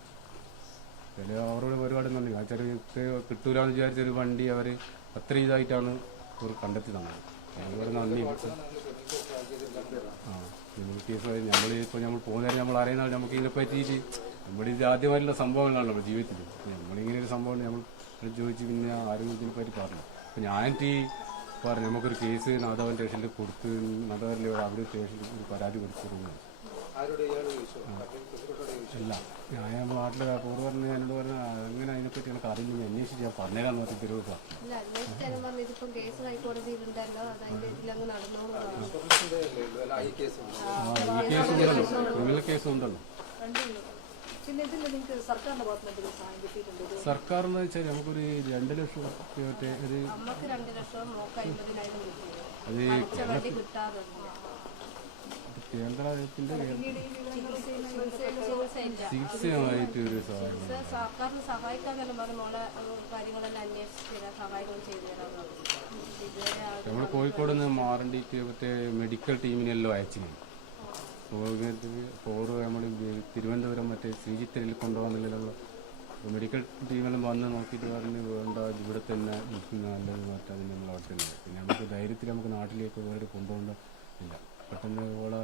പിന്നെ അവരോട് ഒരുപാട് നന്ദി. ആ ചെറിയ കിട്ടൂലെന്ന് വിചാരിച്ച ഒരു വണ്ടി അവർ അത്ര ഇതായിട്ടാണ് അവർ കണ്ടെത്തി തന്നത്. ഒരുപാട് നന്ദി. ആ നമ്മൾ ഇപ്പോൾ നമ്മൾ പോകുന്നതിന് നമ്മൾ അറിയുന്ന നമുക്ക് ഇതിനെ പറ്റിയിട്ട് നമ്മുടെ ഇത് ആദ്യമായിട്ടുള്ള സംഭവങ്ങളാണ് നമ്മുടെ ജീവിതത്തിൽ നമ്മളിങ്ങനെ ഒരു സംഭവം നമ്മൾ ചോദിച്ച് പിന്നെ ആരും ഇതിനെപ്പറ്റി പറഞ്ഞു. അപ്പം ഞാൻ ഈ പറഞ്ഞു നമുക്കൊരു കേസ് നാദവൻ സ്റ്റേഷനിൽ കൊടുത്ത് നാദാവനിൽ അവിടെ സ്റ്റേഷനിൽ ഒരു പരാതി കൊടുത്തിരുന്നു. ഇല്ല ഞാൻ നമ്മുടെ നാട്ടിലെ പൂർവ പറഞ്ഞ എന്നോട് പറഞ്ഞ അങ്ങനെ അതിനെപ്പറ്റി എനിക്ക് അറിയില്ല. അന്വേഷിച്ച് ഞാൻ പറഞ്ഞുതരാന്ന് പറഞ്ഞ തിരുവ് പറഞ്ഞു ഇല്ല അന്വേഷിച്ചാലും പറഞ്ഞു ഇതിപ്പം കേസ് ഹൈക്കോടതിയിലുണ്ടല്ലോ അത് അതിന്റെ ഇതിലങ്ങ് നടന്നോളൂ പറഞ്ഞു. ഇൻഷുറൻസിന്റെ അല്ലേ ഉള്ളൂ അല്ല ഈ കേസ് ഉണ്ട് ആ ഈ കേസ് ഉണ്ടല്ലോ. ക്രിമിനൽ കേസ് ഉണ്ടല്ലോ. സർക്കാർ എന്ന് വെച്ചാൽ നമുക്കൊരു രണ്ട് ലക്ഷം മറ്റേ ഒരു അത് കേന്ദ്രത്തിന്റെ ചികിത്സയുമായിട്ട് ഒരു സഹായം സർക്കാരിന് പറഞ്ഞ. മോളെ കാര്യങ്ങളെല്ലാം അന്വേഷിച്ച് സഹായങ്ങൾ ചെയ്തു നമ്മൾ കോഴിക്കോട് നിന്ന് മാറണ്ടിക്ക് മറ്റേ മെഡിക്കൽ ടീമിനെല്ലാം അയച്ചിരുന്നു. ഫോറ് നമ്മൾ തിരുവനന്തപുരം മറ്റേ ശ്രീജിത്തരിൽ നമ്മൾ മെഡിക്കൽ ടീമെല്ലാം വന്ന് നോക്കിയിട്ട് പറഞ്ഞ് വേണ്ട ഇവിടെ തന്നെ നല്ലത് മറ്റേ നമ്മൾ അവിടെ തന്നെ പിന്നെ നമുക്ക് ധൈര്യത്തിൽ നമുക്ക് നാട്ടിലേക്ക് വേറെ കൊണ്ടുപോകേണ്ട ഇല്ല. പെട്ടെന്ന് ഓളെ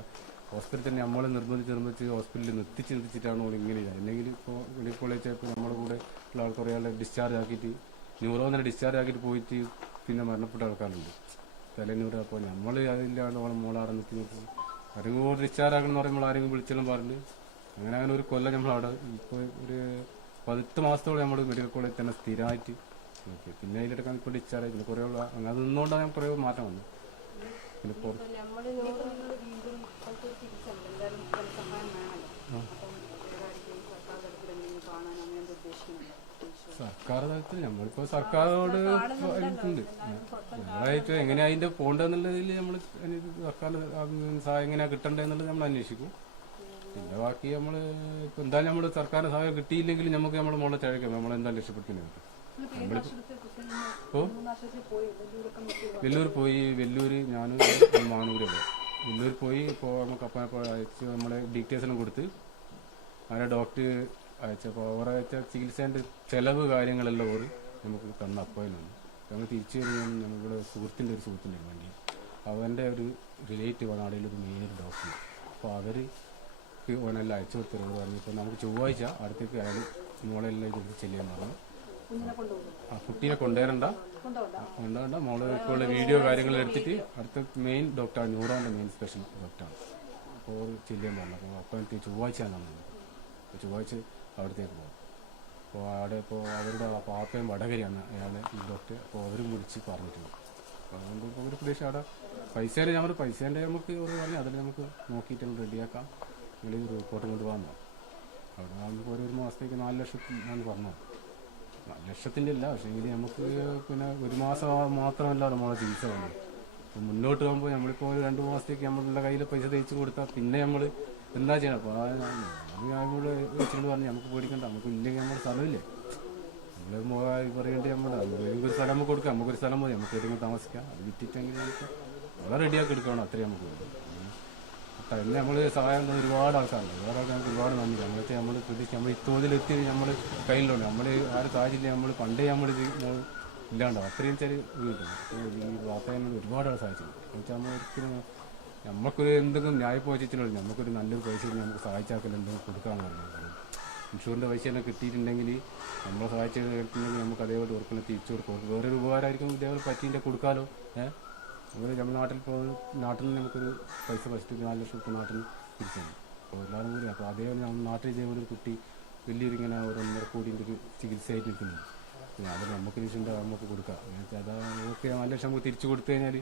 ഹോസ്പിറ്റലിൽ തന്നെ നമ്മളെ നിർബന്ധിച്ച് നിർബന്ധിച്ച് ഹോസ്പിറ്റലിൽ നിർത്തിച്ച് നിർത്തിച്ചിട്ടാണ് ഓൾ ഇങ്ങനെ ഇല്ല അല്ലെങ്കിൽ ഇപ്പോൾ മെഡിക്കൽ കോളേജ് ആയപ്പോൾ നമ്മുടെ കൂടെ ഉള്ള ആൾക്കാർ കുറേ ഡിസ്ചാർജ് ആക്കിയിട്ട് ന്യൂറോ തന്നെ ഡിസ്ചാർജ് ആക്കിയിട്ട് പോയിട്ട് പിന്നെ മരണപ്പെട്ട ആൾക്കാരുണ്ട്. അപ്പോൾ നമ്മൾ അതില്ലാണ്ട് ഓണം മോളാടെ നിൽക്കി നിൽക്കി ആരെങ്കിലും കൂടെ എന്ന് പറയുമ്പോൾ ആരെങ്കിലും വിളിച്ചാലും പറഞ്ഞു അങ്ങനെ അങ്ങനെ ഒരു കൊല്ലം നമ്മൾ അവിടെ ഇപ്പോൾ ഒരു പതിനെട്ട് മാസത്തോളം നമ്മൾ മെഡിക്കൽ കോളേജിൽ തന്നെ സ്ഥിരമായിട്ട് നോക്കി പിന്നെ അതിലെടുക്കാൻ ഇപ്പോൾ ഡിസ്ചാർജ് ആയി. പിന്നെ കുറേ ഉള്ള അങ്ങനെ അത് നിന്നുകൊണ്ടാണ് ഞാൻ കുറേ മാറ്റം വന്നു പിന്നെ പുറത്ത് നമ്മൾ സർക്കാർ തലത്തിൽ നമ്മളിപ്പോ സർക്കാർ സർക്കാരോട് ഉണ്ട് നമ്മളായിട്ട് എങ്ങനെ അതിന്റെ പോണ്ടെന്നുള്ളതിൽ നമ്മൾ സർക്കാർ സഹായം എങ്ങനെയാ കിട്ടണ്ടെന്നുള്ളത് നമ്മൾ അന്വേഷിക്കും. പിന്നെ ബാക്കി നമ്മൾ ഇപ്പൊ എന്തായാലും നമ്മൾ സർക്കാരിന്റെ സഹായം കിട്ടിയില്ലെങ്കിൽ നമുക്ക് നമ്മുടെ മോളെ ചഴക്കാം നമ്മൾ എന്തായാലും രക്ഷപ്പെടുത്തുന്നത് വെല്ലൂർ പോയി. വെല്ലൂര് ഞാനും മാനൂര് വെല്ലൂർ പോയി ഇപ്പോൾ നമുക്ക് അപ്പം നമ്മളെ ഡീറ്റെയിൽസെല്ലാം കൊടുത്ത്. അവരെ ഡോക്ടർ അയച്ചപ്പോൾ അയച്ച ചികിത്സേന്റെ ചിലവ് കാര്യങ്ങളെല്ലാം ഓറി നമുക്ക് തന്ന അപ്പോയിന്റ് ഞങ്ങൾ തിരിച്ചു വരുമ്പോൾ ഞങ്ങളുടെ സുഹൃത്തിന്റെ ഒരു സുഹൃത്തിന്റെ വേണ്ടി. അവന്റെ ഒരു റിലേറ്റീവ് ആണ് അവിടെ ഒരു മെയിൻ ഡോക്ടർ അപ്പോൾ അവർ ഓനെല്ലാം അയച്ചു കൊടുത്തിരുന്നു. പറഞ്ഞു ഇപ്പോൾ നമുക്ക് ചൊവ്വാഴ്ച അടുത്തേക്ക് അയാൾ മോളെല്ലാം ഇതിൽ ചെല്ലാൻ പറഞ്ഞു. ആ കുട്ടിയെ കൊണ്ടുവരണ്ട. കൊണ്ടുവരണ്ട. മോളെ മോൾ ഇപ്പോൾ ഉള്ള വീഡിയോ കാര്യങ്ങൾ എടുത്തിട്ട് അടുത്ത മെയിൻ ഡോക്ടറാണ് ന്യൂറോന്റെ മെയിൻ സ്പെഷ്യൽ ഡോക്ടറാണ് അപ്പോൾ ചെല്ലാൻ പറഞ്ഞു അപ്പോൾ അപ്പം എനിക്ക് ചൊവ്വാഴ്ചയാണ് അപ്പോൾ ചൊവ്വാഴ്ച അവിടത്തേക്ക് പോകും അപ്പോൾ അവിടെ ഇപ്പോൾ അവരുടെ പാപ്പയും വടകരയാണ് അയാളെ ഈ ഡോക്ടർ അപ്പോൾ അവരും വിളിച്ച് പറഞ്ഞിട്ടുണ്ട്. അപ്പോൾ അതുകൊണ്ട് ഇപ്പോൾ ഒരു പ്രദേശം അവിടെ പൈസേന്റെ ഞാൻ പറഞ്ഞു പൈസേന്റെ നമുക്ക് ഒരു പറഞ്ഞു അതിൽ നമുക്ക് നോക്കിയിട്ട് റെഡിയാക്കാം. നിങ്ങൾ റിപ്പോർട്ട് കൊണ്ട് വന്നു. അവിടെ നമുക്ക് ഒരു മാസത്തേക്ക് നാല് ലക്ഷത്തിനാണ് പറഞ്ഞു നാല് ലക്ഷത്തിന്റെ അല്ല പക്ഷേ എങ്കിൽ നമുക്ക് പിന്നെ ഒരു മാസം മാത്രമല്ല നമ്മളെ ചികിത്സ വന്നു മുന്നോട്ട് പോകുമ്പോൾ നമ്മളിപ്പോൾ ഒരു രണ്ട് മാസത്തേക്ക് നമ്മളുടെ കയ്യിൽ പൈസ തേച്ച് കൊടുത്താൽ പിന്നെ നമ്മൾ എന്താ ചെയ്യണം? അപ്പോൾ ഞാനിവിടെ വെച്ചിട്ട് പറഞ്ഞു നമുക്ക് പേടിക്കണ്ട നമുക്ക് ഇല്ലെങ്കിൽ നമ്മുടെ സ്ഥലമില്ലേ? നമ്മൾ പറയേണ്ടി നമ്മുടെ ഒരു സ്ഥലം നമുക്ക് കൊടുക്കാം നമുക്കൊരു സ്ഥലം മതി നമുക്ക് ഏതെങ്കിലും താമസിക്കാം. അത് വിറ്റിട്ടെങ്കിൽ നമുക്ക് വളരെ റെഡിയാക്കി എടുക്കണം അത്രയും നമുക്ക്. അപ്പം എന്നെ നമ്മൾ സഹായം തന്ന ഒരുപാട് ആൾക്കാരുണ്ട്. ഒരുപാട് ആൾക്കാർക്ക് ഒരുപാട് നന്ദി. നമ്മളത്തെ നമ്മൾ പ്രതീക്ഷ നമ്മൾ ഇത്തോതിലെത്തി നമ്മൾ കയ്യിലുണ്ട്. നമ്മൾ ആരും സാഹചര്യം നമ്മൾ പണ്ടേ നമ്മൾ ഇല്ലാണ്ടാവും. അത്രയും ചെറിയ അപ്പോൾ ഈ വാർത്തകൾ ഒരുപാട് ആൾ സഹായിച്ചു എന്നുവെച്ചാൽ നമ്മൾ ഒരിക്കലും നമുക്കൊരു എന്തെങ്കിലും ന്യായപ്പോചിച്ചിട്ടുള്ളൂ നമുക്കൊരു നല്ലൊരു പൈസ നമുക്ക് സഹായിച്ചാക്കൽ എന്തെങ്കിലും കൊടുക്കാമെന്ന് പറഞ്ഞു ഇൻഷുറിന്റെ പൈസ തന്നെ കിട്ടിയിട്ടുണ്ടെങ്കിൽ നമ്മളെ സഹായിച്ചിട്ടുണ്ടെങ്കിൽ നമുക്ക് അതേപോലെ ഓർക്കുന്ന തിരിച്ചു കൊടുക്കും. വേറൊരു ഉപകാരമായിരിക്കും ഇതേപോലെ പറ്റിന്റെ കൊടുക്കാലോ. ഏഹ് നമ്മൾ നമ്മുടെ നാട്ടിൽ ഇപ്പോൾ നാട്ടിൽ നിന്ന് നമുക്കൊരു പൈസ ഫസ്റ്റ് ഒരു നാല് ലക്ഷം ഇപ്പോൾ നാട്ടിൽ നിന്ന് തിരിച്ചു തന്നു അപ്പോൾ എല്ലാവരും കൂടി അപ്പോൾ അതേപോലെ നമ്മുടെ നാട്ടിൽ ഇതേപോലെ ഒരു കുട്ടി വലിയൊരു ഇങ്ങനെ ഒരു ഒന്നര കോടിന്റെ ഒരു ചികിത്സയായിട്ട് നിൽക്കുന്നുണ്ട് പിന്നെ അത് നമുക്ക് ലക്ഷം നമുക്ക് കൊടുക്കാം. അതാ ഓക്കെ നാല് ലക്ഷം നമുക്ക് തിരിച്ചു കൊടുത്തു കഴിഞ്ഞാൽ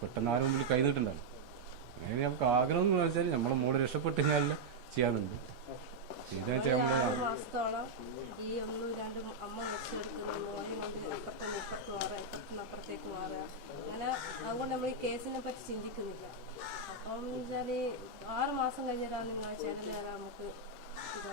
പെട്ടെന്ന് ആരും മുമ്പിൽ കൈ നീട്ടുണ്ടാവും അങ്ങനെ നമുക്ക് ആഗ്രഹം എന്ന് വെച്ചാൽ നമ്മളെ മോൾ രക്ഷപ്പെട്ട് കഴിഞ്ഞാൽ ചെയ്യാനുണ്ട്. ഈ ഒന്നും രണ്ടും അമ്മ വെച്ചെടുക്കുന്ന മോനെ കൊണ്ട് അപ്പുറത്ത് ഇപ്പുറത്ത് മാറുക ഇപ്പുറത്തുനിന്ന് അപ്പുറത്തേക്ക് മാറുക അങ്ങനെ അതുകൊണ്ട് നമ്മൾ ഈ കേസിനെ പറ്റി ചിന്തിക്കുന്നില്ല. അപ്പം വെച്ചാൽ ആറ് മാസം കഴിഞ്ഞിട്ടാണ് നിങ്ങൾ ചാനൽ നമുക്ക്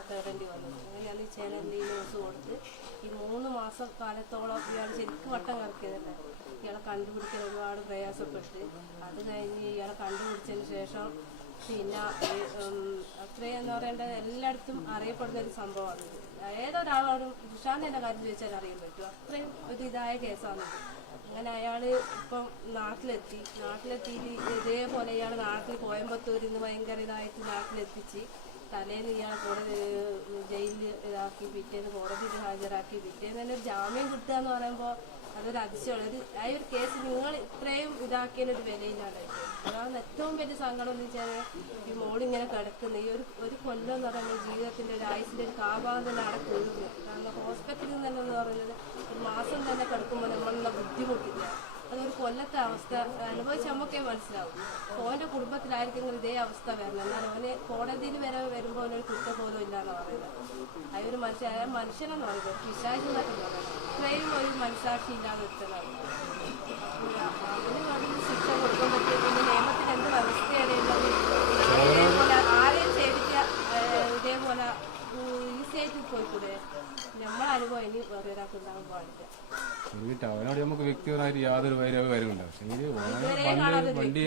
തേടേണ്ടി വന്നത് അങ്ങനെയാണ് ഈ ചാനലിൽ ന്യൂസ് കൊടുത്ത് ഈ മൂന്ന് മാസം കാലത്തോളം ഇയാൾ ശരിക്കും വട്ടം കറക്കിയതല്ല. ഇയാളെ കണ്ടുപിടിക്കാൻ ഒരുപാട് പ്രയാസപ്പെട്ട് അത് കഴിഞ്ഞ് ഇയാളെ കണ്ടുപിടിച്ചതിന് ശേഷം പിന്നെ ഈ, ഉം, അത്രയും എന്ന് പറയേണ്ടത് എല്ലായിടത്തും അറിയപ്പെടുന്ന ഒരു സംഭവമാണ്. ഏതൊരാളോടും ദുഷാന്തിന്റെ കാര്യം ചോദിച്ചാൽ അറിയാൻ പറ്റും. അത്രയും ഒരു ഇതായ കേസാണ് അങ്ങനെ അയാൾ ഇപ്പം നാട്ടിലെത്തി. നാട്ടിലെത്തി ഇതേപോലെ ഇയാൾ നാട്ടിൽ കോയമ്പത്തൂരിൽ നിന്ന് ഭയങ്കര ഇതായിട്ട് നാട്ടിലെത്തിച്ച് തലേന്ന് ഇയാളെ കോടതി ജയിലിൽ ഇതാക്കി പിറ്റേന്ന് കോടതിയിൽ ഹാജരാക്കി പിറ്റേന്ന് തന്നെ ഒരു ജാമ്യം കിട്ടുക എന്ന് പറയുമ്പോൾ അതൊരു അതിശയമാണ്. ഒരു ആ ഒരു കേസ് നിങ്ങൾ ഇത്രയും ഇതാക്കിയതിന് ഒരു വിലയിലാണ്. അതാണ് ഏറ്റവും വലിയ സങ്കടം എന്ന് വെച്ചാൽ ഈ മോളിങ്ങനെ കിടക്കുന്ന. ഈ ഒരു ഒരു കൊല്ലം എന്ന് പറയുന്നത് ജീവിതത്തിന്റെ ഒരു ആയുസിന്റെ ഒരു കാഭാഗം തന്നെ അവിടെ തീർന്നു കാരണം ഹോസ്പിറ്റലിൽ നിന്ന് തന്നെ എന്ന് പറയുന്നത് ഒരു മാസം തന്നെ കിടക്കുമ്പോൾ നമ്മളുള്ള ബുദ്ധിമുട്ടില്ല അതൊരു കൊല്ലത്തെ അവസ്ഥ അനുഭവിച്ച് നമുക്കേ മനസ്സിലാവും. ഓന്റെ കുടുംബത്തിലായിരിക്കും ഇതേ അവസ്ഥ വരണം. എന്നാൽ അവനെ കോടതിയിൽ വരെ വരുമ്പോൾ അവനൊരു കുറ്റബോധം പോലും ഇല്ലാന്ന് പറയുന്നത്. അതൊരു മനുഷ്യ അയാൾ മനുഷ്യനെന്ന് പറയുന്നത്. പിശാചി എന്നൊക്കെ പറയുന്നത്. ഇത്രയും ഒരു മനസാക്ഷി ഇല്ലാതെ ഒരുത്തനാണ് അവന് വേണ്ടി ശിക്ഷ കൊടുക്കാൻ പറ്റിയ പിന്നെ നിയമത്തിൽ എന്ത് വ്യവസ്ഥയാണ് ഇതേപോലെ ആരെയും സേവിക്ക ഇതേപോലെ ഈ ആയിട്ട് പോയിക്കൂടെ? നമ്മളെ അനുഭവം ഇനി വേറെ ഒരാൾക്ക് ഉണ്ടാകാൻ പാടില്ല. എന്നിട്ട് അവനോട് നമുക്ക് വ്യക്തിപരമായിട്ട് യാതൊരു വൈരവ് കാര്യമില്ല പക്ഷെ എങ്കിൽ വണ്ടി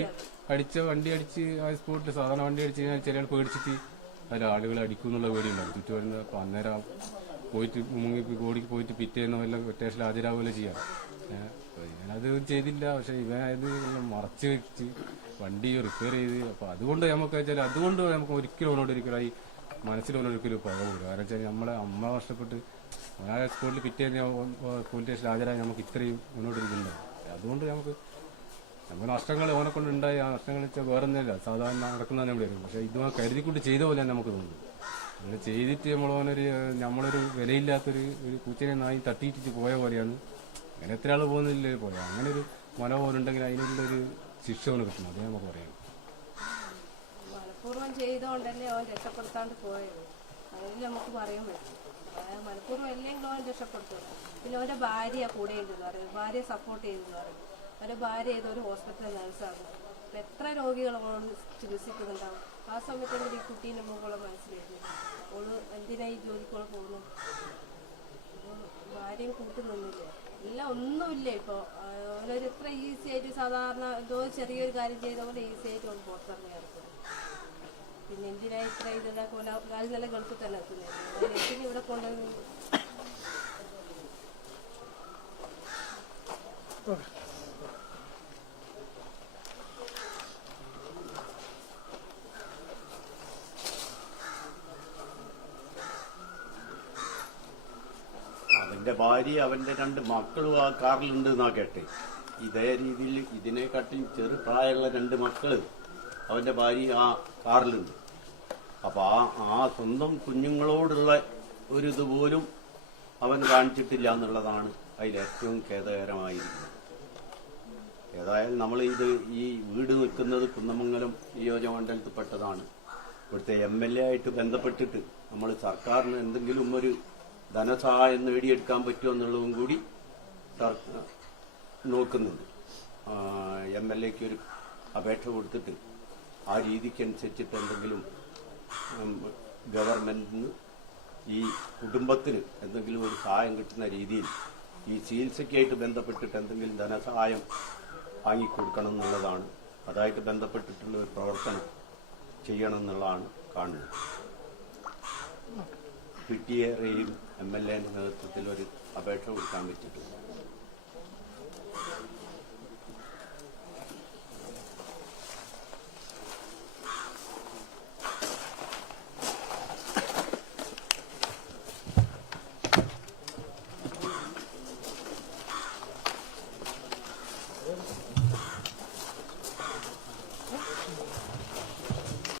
അടിച്ച വണ്ടി അടിച്ച് ആ സ്പോട്ടിൽ സാധാരണ വണ്ടി അടിച്ച് കഴിഞ്ഞാൽ ചില ആൾ പേടിച്ചിട്ട് അതിൽ ആളുകൾ അടിക്കും എന്നുള്ള പേടിയുണ്ടാവും ചുറ്റു വരുന്ന അപ്പം അന്നേരം പോയിട്ട് മുങ്ങി ഓടി പോയിട്ട് പിറ്റേന്ന് വല്ല സ്റ്റേഷനിൽ ഹാജരാകുമല്ലോ ചെയ്യാം. ഞാനത് ചെയ്തില്ല. പക്ഷെ ഇവനത് മറച്ചു വെച്ച് വണ്ടി റിപ്പയർ ചെയ്ത്. അപ്പൊ അതുകൊണ്ട് നമുക്ക് വെച്ചാൽ അതുകൊണ്ട് നമുക്ക് ഒരിക്കലും അവനോട് ഒരിക്കലും ഈ മനസ്സിൽ കൂടും കാരണം വെച്ചാൽ നമ്മളെ അമ്മ നഷ്ടപ്പെട്ട് ആ സ്കൂളിൽ പിറ്റേന്ന് പോലീസ് സ്റ്റേഷൻ ഹാജരായി നമുക്ക് ഇത്രയും മുന്നോട്ട് ഇരിക്കുന്നുണ്ട് അതുകൊണ്ട് നമുക്ക് നമ്മൾ നഷ്ടങ്ങൾ ഓനെ കൊണ്ട് ഉണ്ടായി ആ നഷ്ടങ്ങൾ വെച്ചാൽ വേറെ ഒന്നുമില്ല സാധാരണ നടക്കുന്നതന്നെ ഇവിടെ പക്ഷേ ഇത് കരുതിക്കൊണ്ട് ചെയ്ത പോലെ നമുക്ക് തോന്നുന്നു. അങ്ങനെ ചെയ്തിട്ട് നമ്മൾ ഓനൊരു നമ്മളൊരു വിലയില്ലാത്തൊരു ഒരു പൂച്ചനെ നായി തട്ടിയിട്ടിട്ട് പോയ പോലെയാണ്. അങ്ങനെ എത്ര ആൾ പോകുന്നില്ലേ പോയ. അങ്ങനെ ഒരു മനോഹരമുണ്ടെങ്കിൽ അതിനുള്ളൊരു ശിക്ഷ അവന് കിട്ടണം. അതേ നമുക്ക് പറയാം. മനഃപൂർവം ചെയ്തുകൊണ്ടല്ലേ അവൻ രക്ഷപ്പെടുത്താണ്ട് പോയത്. അതിൽ നമുക്ക് പറയാൻ പറ്റും. മനഃപൂർവം എല്ലാം അവൻ രക്ഷപ്പെടുത്തൂല പിന്നെ അവന്റെ ഭാര്യ കൂടെ ഉണ്ടെന്ന് പറയും. ഭാര്യ സപ്പോർട്ട് ചെയ്തെന്ന് പറയും. അവന്റെ ഭാര്യ ഏതോ ഒരു ഹോസ്പിറ്റലിൽ നഴ്സാകും എത്ര രോഗികൾ അവളോട് ചികിത്സിക്കുന്നുണ്ടാവും? ആ സമയത്ത് ഈ കുട്ടീന്റെ മുകളെ മനസ്സിലായിരുന്നു അവൾ എന്തിനായി ജോലിക്കോളെ പോകുന്നു? ഭാര്യയും കൂട്ടു ഇല്ല ഒന്നുമില്ല ഇപ്പൊ. അവനൊരു ഇത്ര ഈസി ആയിട്ട് സാധാരണ എന്തോ ചെറിയൊരു കാര്യം ചെയ്ത പോലെ ഈസി ആയിട്ട് അവൻ പുറത്തിറങ്ങി പിന്നെ എന്തിനാ ഇത്ര ഇതെല്ലാം പോലെ കാലിൽ നല്ല ഗൾഫിൽ തന്നെ എത്തുന്നത് ഇവിടെ കൊണ്ടുവന്ന് ഭാര്യ അവന്റെ രണ്ട് മക്കളും ആ കാറിലുണ്ട് എന്നാ കേട്ടെ. ഇതേ രീതിയിൽ ഇതിനെക്കാട്ടിൽ ചെറുപ്രായമുള്ള രണ്ട് മക്കൾ അവന്റെ ഭാര്യ ആ കാറിലുണ്ട്. അപ്പൊ ആ ആ സ്വന്തം കുഞ്ഞുങ്ങളോടുള്ള ഒരു ഇതുപോലും അവൻ കാണിച്ചിട്ടില്ല എന്നുള്ളതാണ് അതിലേറ്റവും ഖേദകരമായിരിക്കുന്നത്. ഏതായാലും നമ്മൾ ഇത് ഈ വീട് നിൽക്കുന്നത് കുന്നമംഗലം നിയോജകമണ്ഡലത്തിൽപ്പെട്ടതാണ് ഇവിടുത്തെ എം എൽ എ ആയിട്ട് ബന്ധപ്പെട്ടിട്ട് നമ്മൾ സർക്കാരിന് എന്തെങ്കിലും ഒരു ധനസഹായം നേടിയെടുക്കാൻ പറ്റുമോ എന്നുള്ളതും കൂടി നോക്കുന്നുണ്ട്. എം എൽ എക്ക് ഒരു അപേക്ഷ കൊടുത്തിട്ട് ആ രീതിക്കനുസരിച്ചിട്ട് എന്തെങ്കിലും ഉം, ഗവൺമെന്റിന് ഈ കുടുംബത്തിന് എന്തെങ്കിലും ഒരു സഹായം കിട്ടുന്ന രീതിയിൽ ഈ ചികിത്സയ്ക്കായിട്ട് ബന്ധപ്പെട്ടിട്ട് എന്തെങ്കിലും ധനസഹായം വാങ്ങിക്കൊടുക്കണം എന്നുള്ളതാണ്. അതായിട്ട് ബന്ധപ്പെട്ടിട്ടുള്ള ഒരു പ്രവർത്തനം ചെയ്യണം എന്നുള്ളതാണ് കാണുന്നത്. P T A M L എന്റെ നേതൃത്വത്തിൽ ഒരു അപേക്ഷ കൊടുക്കാൻ വെച്ചിട്ടുണ്ട്